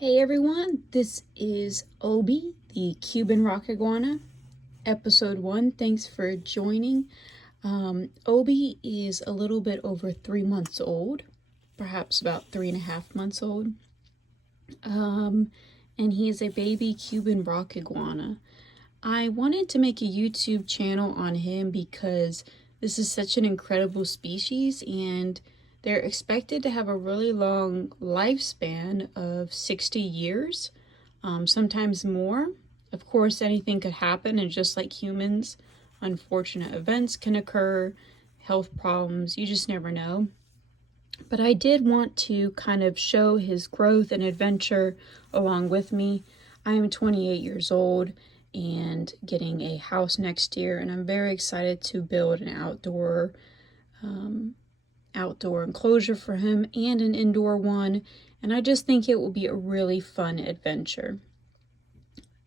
Hey everyone, this is Obi, the Cuban Rock Iguana, episode 1. Thanks for joining. Obi is a little bit over 3 months old, perhaps about 3.5 months old. And he is a baby Cuban Rock Iguana. I wanted to make a YouTube channel on him because this is such an incredible species and they're expected to have a really long lifespan of 60 years, sometimes more. Of course, anything could happen, and just like humans, unfortunate events can occur, health problems, you just never know. But I did want to kind of show his growth and adventure along with me. I am 28 years old and getting a house next year, and I'm very excited to build an outdoor enclosure for him and an indoor one, and I just think it will be a really fun adventure.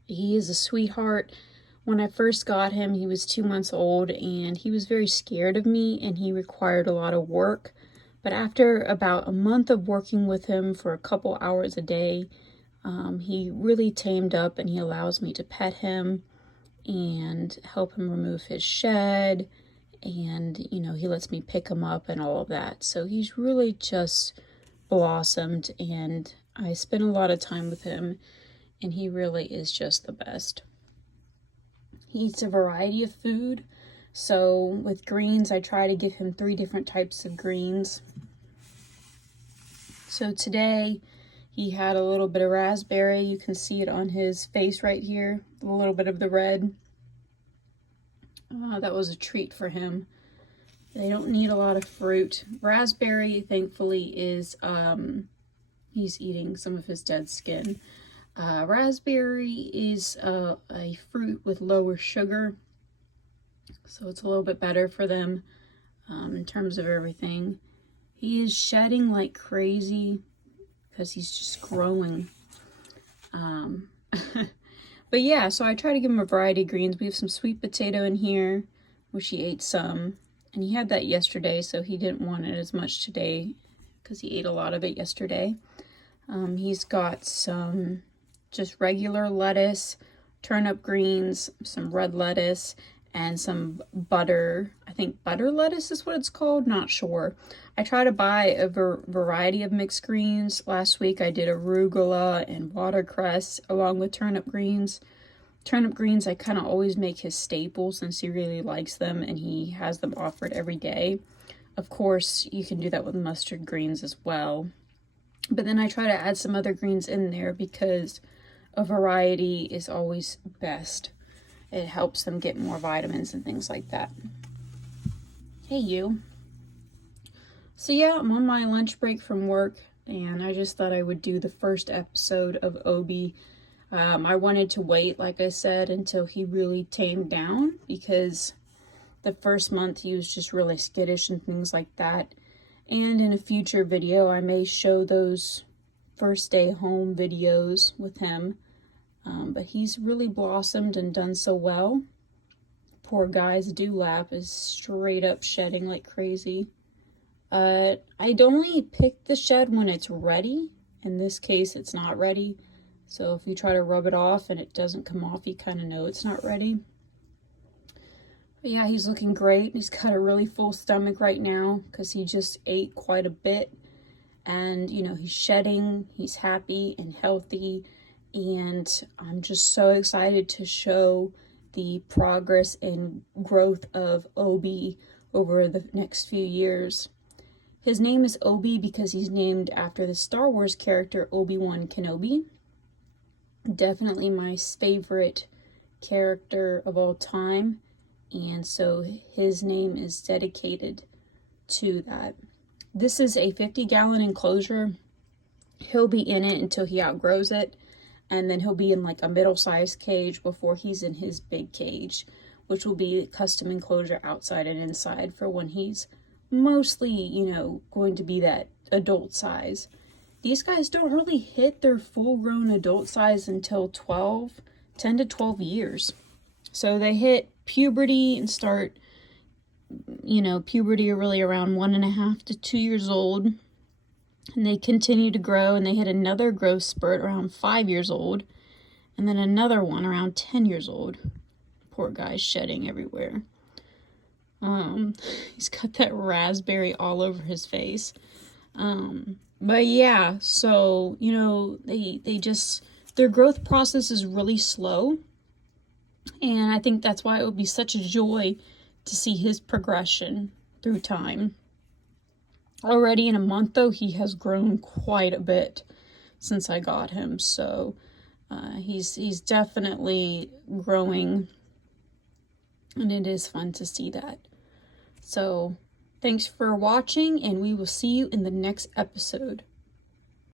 He is a sweetheart. When I first got him, he was 2 months old and he was very scared of me and he required a lot of work. But after about a month of working with him for a couple hours a day, he really tamed up and he allows me to pet him and help him remove his shed. And, he lets me pick him up and all of that. So he's really just blossomed and I spend a lot of time with him and he really is just the best. He eats a variety of food. So with greens, I try to give him 3 different types of greens. So today he had a little bit of raspberry. You can see it on his face right here, a little bit of the red. That was a treat for him. They don't need a lot of fruit. Raspberry, thankfully, is, he's eating some of his dead skin. Raspberry is a fruit with lower sugar, so it's a little bit better for them in terms of everything. He is shedding like crazy because he's just growing. But yeah, so I try to give him a variety of greens. We have some sweet potato in here, which he ate some. And he had that yesterday, so he didn't want it as much today because he ate a lot of it yesterday. He's got some just regular lettuce, turnip greens, some red lettuce, and some butter. I think butter lettuce is what it's called, not sure. I try to buy a variety of mixed greens. Last week I did arugula and watercress along with turnip greens. Turnip greens I kind of always make his staple since he really likes them and he has them offered every day. Of course, you can do that with mustard greens as well. But then I try to add some other greens in there because a variety is always best. It helps them get more vitamins and things like that. Hey, you. So yeah, I'm on my lunch break from work, and I just thought I would do the first episode of Obi. I wanted to wait, like I said, until he really tamed down, because the first month he was just really skittish and things like that. And in a future video, I may show those first day home videos with him. But he's really blossomed and done so well. Poor guy's dewlap is straight up shedding like crazy. I'd only pick the shed when it's ready. In this case, it's not ready. So if you try to rub it off and it doesn't come off, you kind of know it's not ready. But yeah, he's looking great. He's got a really full stomach right now because he just ate quite a bit. And, he's shedding, he's happy and healthy. And I'm just so excited to show the progress and growth of Obi over the next few years. His name is Obi because he's named after the Star Wars character Obi-Wan Kenobi. Definitely my favorite character of all time. And so his name is dedicated to that. This is a 50-gallon enclosure. He'll be in it until he outgrows it. And then he'll be in like a middle-sized cage before he's in his big cage, which will be a custom enclosure outside and inside for when he's mostly, going to be that adult size. These guys don't really hit their full-grown adult size until 10 to 12 years. So they hit puberty and start, puberty really around 1.5 to 2 years old. And they continue to grow, and they hit another growth spurt around 5 years old, and then another one around 10 years old. Poor guy's shedding everywhere. He's got that raspberry all over his face. But yeah, so, you know, they just, their growth process is really slow. And I think that's why it would be such a joy to see his progression through time. Already in a month, though, he has grown quite a bit since I got him. So he's definitely growing, and it is fun to see that. So thanks for watching, and we will see you in the next episode.